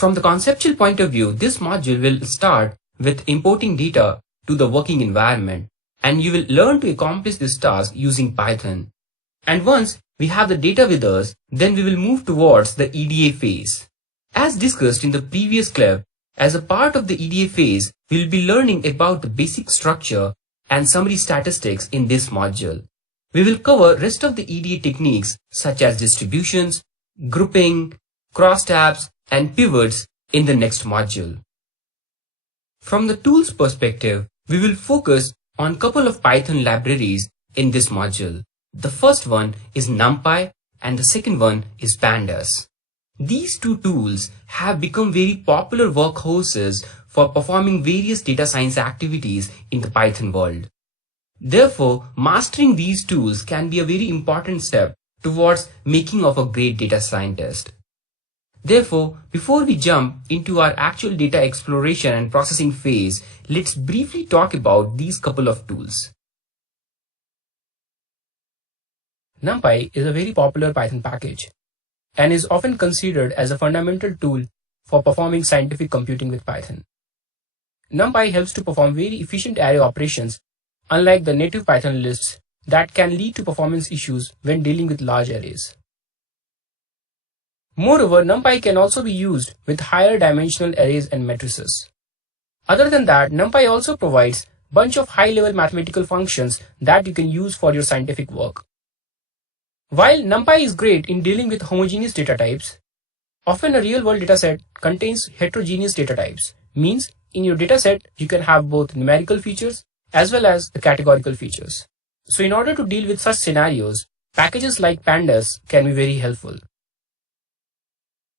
From the conceptual point of view, this module will start with importing data to the working environment, and you will learn to accomplish this task using Python. And once we have the data with us, then we will move towards the EDA phase. As discussed in the previous clip, as a part of the EDA phase, we will be learning about the basic structure and summary statistics in this module. We will cover rest of the EDA techniques such as distributions, grouping, crosstabs, and pivots in the next module. From the tools perspective, we will focus on a couple of Python libraries in this module. The first one is NumPy and the second one is Pandas. These two tools have become very popular workhorses for performing various data science activities in the Python world. Therefore, mastering these tools can be a very important step towards making of a great data scientist. Therefore, before we jump into our actual data exploration and processing phase, let's briefly talk about these couple of tools. NumPy is a very popular Python package and is often considered as a fundamental tool for performing scientific computing with Python. NumPy helps to perform very efficient array operations, unlike the native Python lists that can lead to performance issues when dealing with large arrays. Moreover, NumPy can also be used with higher dimensional arrays and matrices. Other than that, NumPy also provides a bunch of high-level mathematical functions that you can use for your scientific work. While NumPy is great in dealing with homogeneous data types, often a real-world dataset contains heterogeneous data types. Means in your dataset you can have both numerical features as well as the categorical features. So in order to deal with such scenarios, packages like Pandas can be very helpful.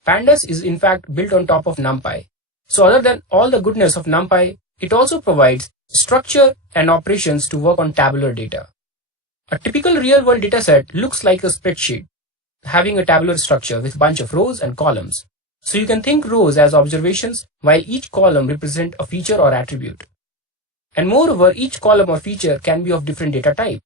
Pandas is in fact built on top of NumPy. So other than all the goodness of NumPy, it also provides structure and operations to work on tabular data. A typical real-world dataset looks like a spreadsheet, having a tabular structure with a bunch of rows and columns. So you can think rows as observations, while each column represents a feature or attribute. And moreover, each column or feature can be of different data type.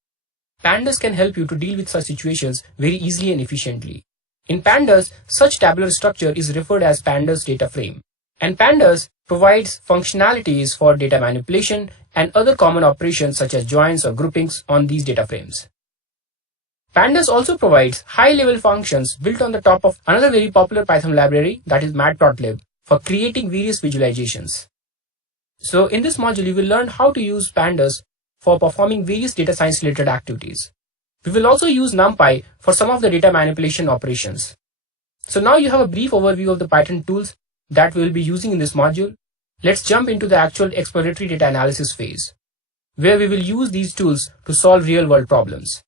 Pandas can help you to deal with such situations very easily and efficiently. In Pandas, such tabular structure is referred as Pandas data frame. And Pandas provides functionalities for data manipulation and other common operations such as joins or groupings on these data frames. Pandas also provides high-level functions built on the top of another very popular Python library, that is matplotlib, for creating various visualizations. So in this module, you will learn how to use Pandas for performing various data science related activities. We will also use NumPy for some of the data manipulation operations. So now you have a brief overview of the Python tools that we will be using in this module. Let's jump into the actual exploratory data analysis phase, where we will use these tools to solve real-world problems.